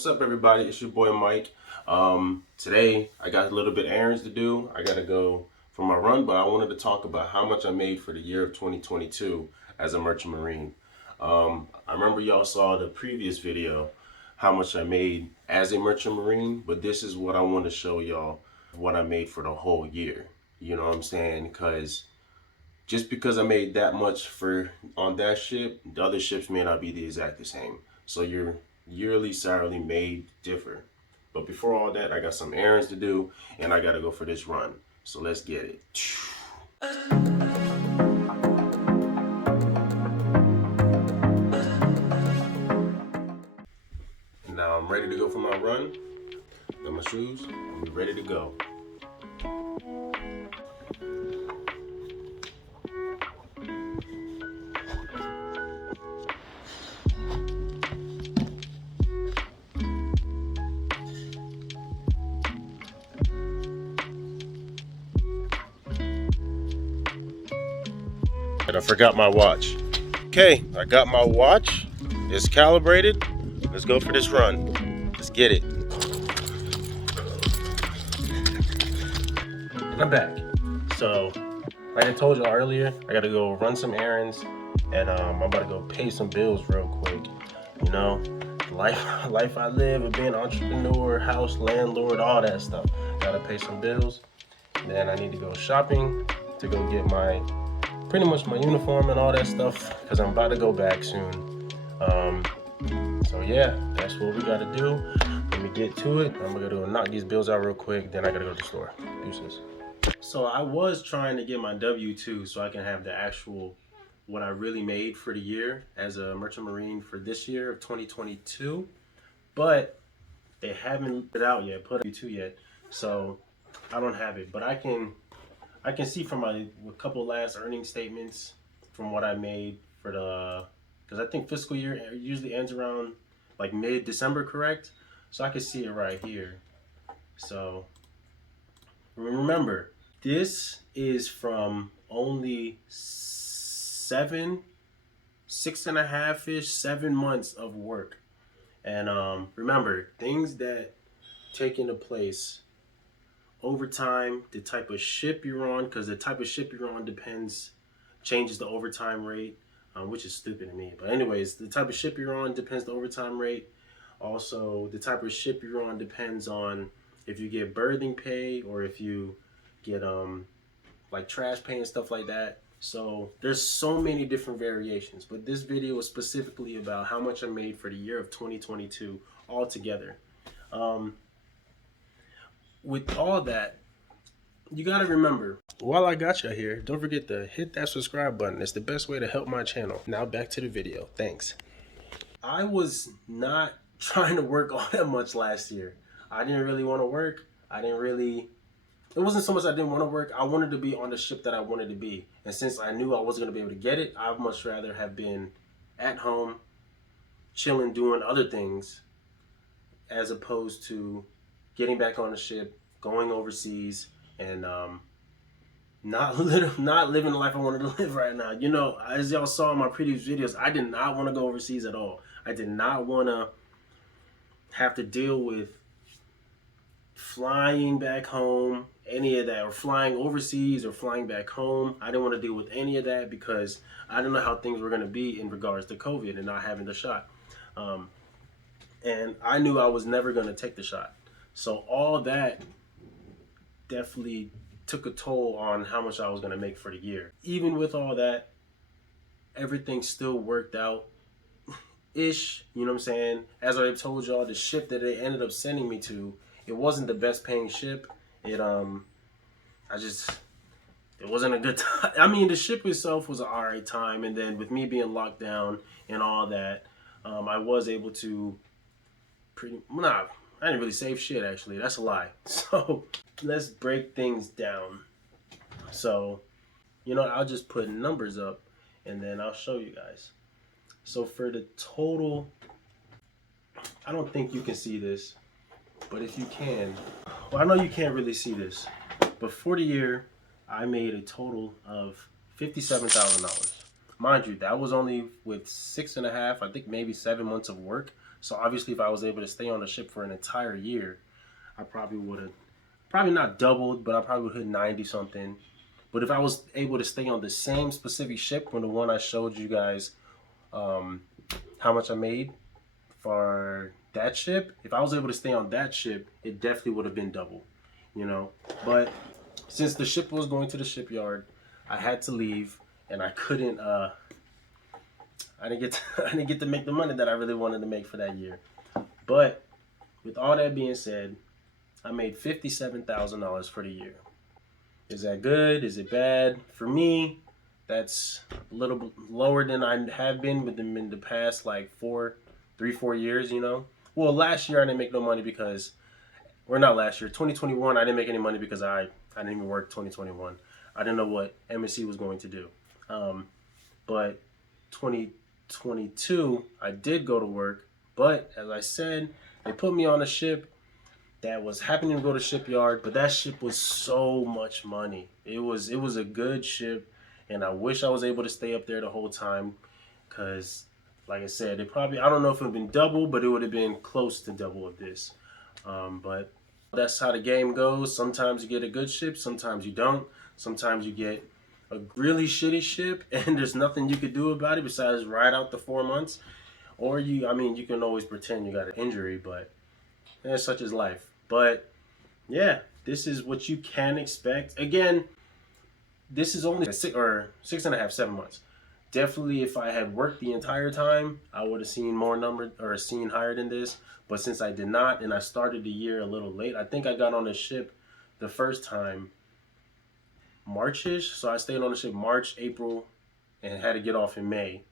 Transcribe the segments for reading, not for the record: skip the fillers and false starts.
What's up, everybody? It's your boy Mike. Today I got a little bit errands to do. I gotta go for my run, but I wanted to talk about how much I made for the year of 2022 as a merchant marine. I remember y'all saw the previous video how much I made as a merchant marine, but this is what I want to show y'all what I made for the whole year. You know what I'm saying? Because just because I made that much on that ship, the other ships may not be the exact same. So your yearly salary may differ. But before all that, I got some errands to do and I gotta go for this run. So let's get it. Now I'm ready to go for my run. Got my shoes, I'm ready to go. And I forgot my watch. Okay, I got my watch. It's calibrated. Let's go for this run. Let's get it. And I'm back. So, like I told you earlier, I gotta go run some errands, and I'm about to go pay some bills real quick. You know, life I live of being an entrepreneur, house landlord, all that stuff. Gotta pay some bills. Then I need to go shopping to go get pretty much my uniform and all that stuff, because I'm about to go back soon. So yeah, that's what we gotta do. Let me get to it. I'm gonna go knock these bills out real quick, then I gotta go to the store. Deuces. So I was trying to get my W-2 so I can have the actual what I really made for the year as a merchant marine for this year of 2022, but they haven't put it out yet, put W-2 yet, so I don't have it. But I can see from a couple last earning statements from what I made for because I think fiscal year usually ends around like mid-December, correct? So I can see it right here. So remember, this is from only 6.5-ish, 7 months of work. And remember, things that take into place: overtime, the type of ship you're on, because the type of ship you're on changes the overtime rate, which is stupid to me. But anyways, the type of ship you're on depends the overtime rate. Also, the type of ship you're on depends on if you get berthing pay or if you get like trash pay and stuff like that. So there's so many different variations, but this video is specifically about how much I made for the year of 2022 altogether. With all that, you gotta remember, while I got you here, don't forget to hit that subscribe button. It's the best way to help my channel. Now back to the video. Thanks. I was not trying to work all that much last year. I didn't really want to work. It wasn't so much I didn't want to work. I wanted to be on the ship that I wanted to be. And since I knew I wasn't going to be able to get it, I'd much rather have been at home, chilling, doing other things, as opposed to getting back on the ship, going overseas, and not living the life I wanted to live right now. You know, as y'all saw in my previous videos, I did not want to go overseas at all. I did not want to have to deal with flying back home, any of that, or flying overseas or flying back home. I didn't want to deal with any of that because I didn't know how things were going to be in regards to COVID and not having the shot. And I knew I was never going to take the shot. So all that definitely took a toll on how much I was going to make for the year. Even with all that, everything still worked out ish, you know what I'm saying? As I told y'all, the ship that they ended up sending me to, it wasn't the best paying ship. It wasn't a good time. I mean, the ship itself was an alright time, and then with me being locked down and all that, I was able to I didn't really save shit, actually. That's a lie. So let's break things down. So, you know, I'll just put numbers up and then I'll show you guys. So for the total, I don't think you can see this, but if you can, well, I know you can't really see this, but for the year, I made a total of $57,000. Mind you, that was only with 6.5, I think maybe 7 months of work. So obviously, if I was able to stay on the ship for an entire year, I probably would have, probably not doubled, but I probably would hit 90 something. But if I was able to stay on the same specific ship, when the one I showed you guys, um, how much I made for that ship, if I was able to stay on that ship, it definitely would have been double, you know. But since the ship was going to the shipyard, I had to leave, and I couldn't. I didn't get. To, I didn't get to make the money that I really wanted to make for that year. But with all that being said, I made $57,000 for the year. Is that good? Is it bad? For me, that's a little bit lower than I have been with them in the past like 4 years, you know. Well, last year I didn't make no money because, or not last year, 2021 I didn't make any money because I didn't even work 2021. I didn't know what MSC was going to do. But 2022 I did go to work, but as I said, they put me on a ship that was happening to go to shipyard, but that ship was so much money. It was a good ship, and I wish I was able to stay up there the whole time, because like I said, it probably, I don't know if it would have been double, but it would have been close to double of this. But that's how the game goes. Sometimes you get a good ship, sometimes you don't. Sometimes you get a really shitty ship, and there's nothing you could do about it besides ride out the 4 months. Or you can always pretend you got an injury, but such is life. But yeah, this is what you can expect. Again, this is only 6.5, 7 months. Definitely, if I had worked the entire time, I would have seen more number or seen higher than this. But since I did not, and I started the year a little late, I think I got on the ship the first time Marchish. So I stayed on the ship March, April, and had to get off in May.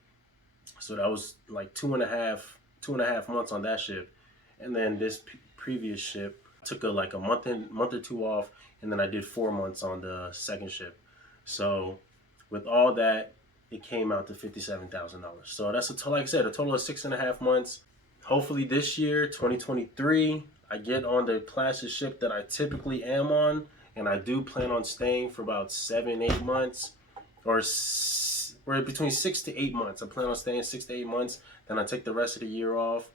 So that was like 2.5 months on that ship. And then this previous ship took a month or two off, and then I did 4 months on the second ship. So with all that, it came out to $57,000. So that's like I said, a total of 6.5 months. Hopefully this year, 2023, I get on the class of ship that I typically am on, and I do plan on staying for about 7-8 months, or between 6 to 8 months. I plan on staying 6 to 8 months. Then I take the rest of the year off.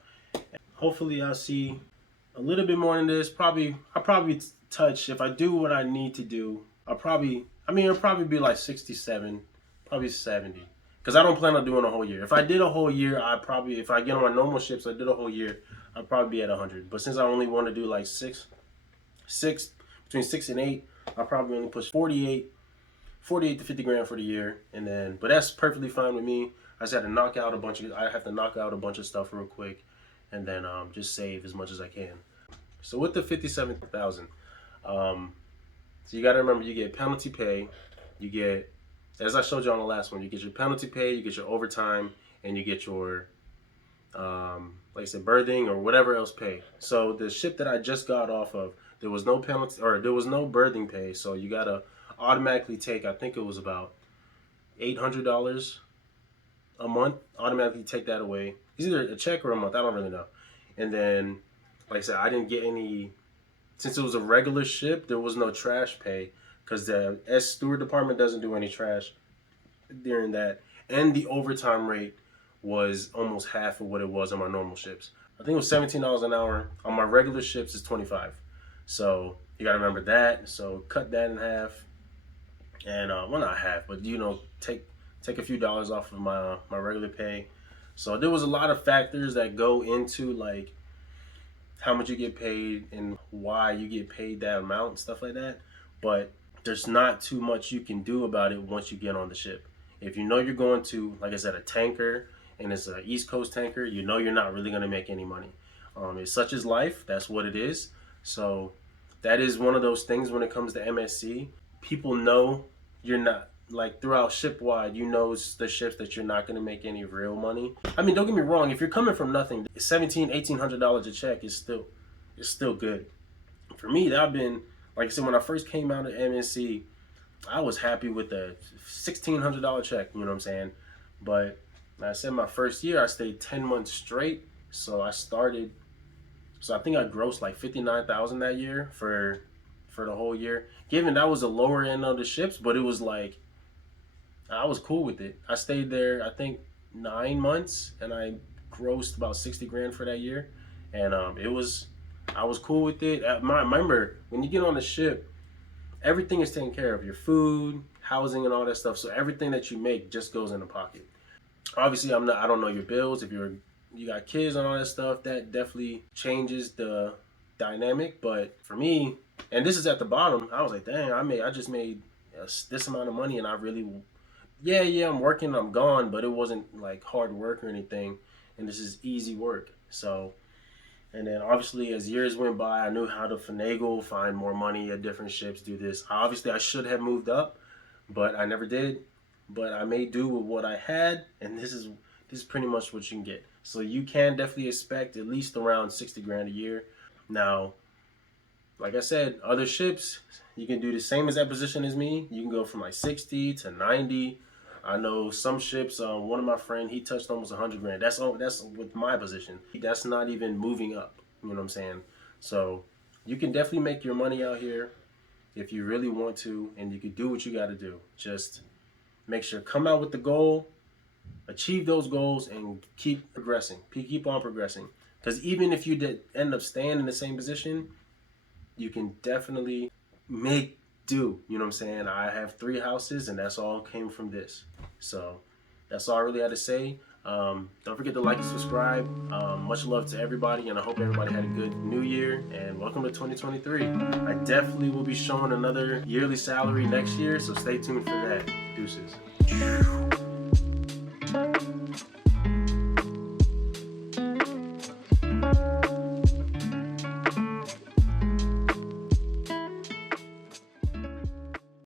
Hopefully I'll see a little bit more than this. I'll probably touch, if I do what I need to do, it'll probably be like 67, probably 70. Because I don't plan on doing a whole year. If I did a whole year, if I get on my normal ships, I did a whole year, I'd probably be at 100. But since I only want to do like between 6 and 8, I'll probably only push 48 to 50 grand for the year. But that's perfectly fine with me. I have to knock out a bunch of stuff real quick, and then just save as much as I can. So with the 57,000, so you got to remember, you get penalty pay, you get, as I showed you on the last one, you get your penalty pay, you get your overtime, and you get your, like I said, berthing or whatever else pay. So the ship that I just got off of, there was no penalty, or there was no berthing pay, so you got to automatically take, I think it was about $800 a month, automatically take that away. It's either a check or a month, I don't really know. And then, like I said, I didn't get any, since it was a regular ship, there was no trash pay, because the steward department doesn't do any trash during that. And the overtime rate was almost half of what it was on my normal ships. I think it was $17 an hour. On my regular ships, it's 25. So you gotta remember that. So cut that in half, and well, not half, but take a few dollars off of my regular pay. So there was a lot of factors that go into like how much you get paid and why you get paid that amount and stuff like that. But there's not too much you can do about it once you get on the ship. If you know you're going to, like I said, a tanker, and it's an East Coast tanker, you know you're not really going to make any money. It's such as life. That's what it is. So that is one of those things when it comes to MSC. People know you're not, like throughout shipwide, you know the ships that you're not going to make any real money. I mean, don't get me wrong. If you're coming from nothing, $1,700, $1,800 a check is still good. For me, that been, like I said, when I first came out of MSC, I was happy with the $1,600 check, you know what I'm saying? But like I said, my first year, I stayed 10 months straight. So I think I grossed like 59,000 that year for the whole year. Given that was the lower end of the ships, but it was like, I was cool with it. I stayed there, I think 9 months, and I grossed about 60 grand for that year, and I was cool with it. Remember, when you get on the ship, everything is taken care of. Your food, housing, and all that stuff. So everything that you make just goes in the pocket. Obviously, I don't know your bills. If you got kids and all that stuff, that definitely changes the dynamic. But for me, and this is at the bottom, I was like, dang, I just made this amount of money, and I really, yeah, I'm working, I'm gone, but it wasn't like hard work or anything, and this is easy work. So, and then obviously as years went by, I knew how to finagle, find more money at different ships, do this. Obviously, I should have moved up, but I never did. But I made do with what I had, and this is pretty much what you can get. So you can definitely expect at least around 60 grand a year. Now, like I said, other ships, you can do the same as that position as me. You can go from like 60 to 90. I know some ships. One of my friend, he touched almost 100 grand. That's with my position. That's not even moving up. You know what I'm saying? So you can definitely make your money out here if you really want to, and you can do what you got to do. Just make sure come out with the goal, achieve those goals, and keep progressing. Keep on progressing. Because even if you did end up staying in the same position, you can definitely make do. You know what I'm saying? I have 3 houses, and that's all came from this. So that's all I really had to say. Don't forget to like and subscribe. Much love to everybody, and I hope everybody had a good new year, and welcome to 2023. I definitely will be showing another yearly salary next year, so stay tuned for that. Deuces.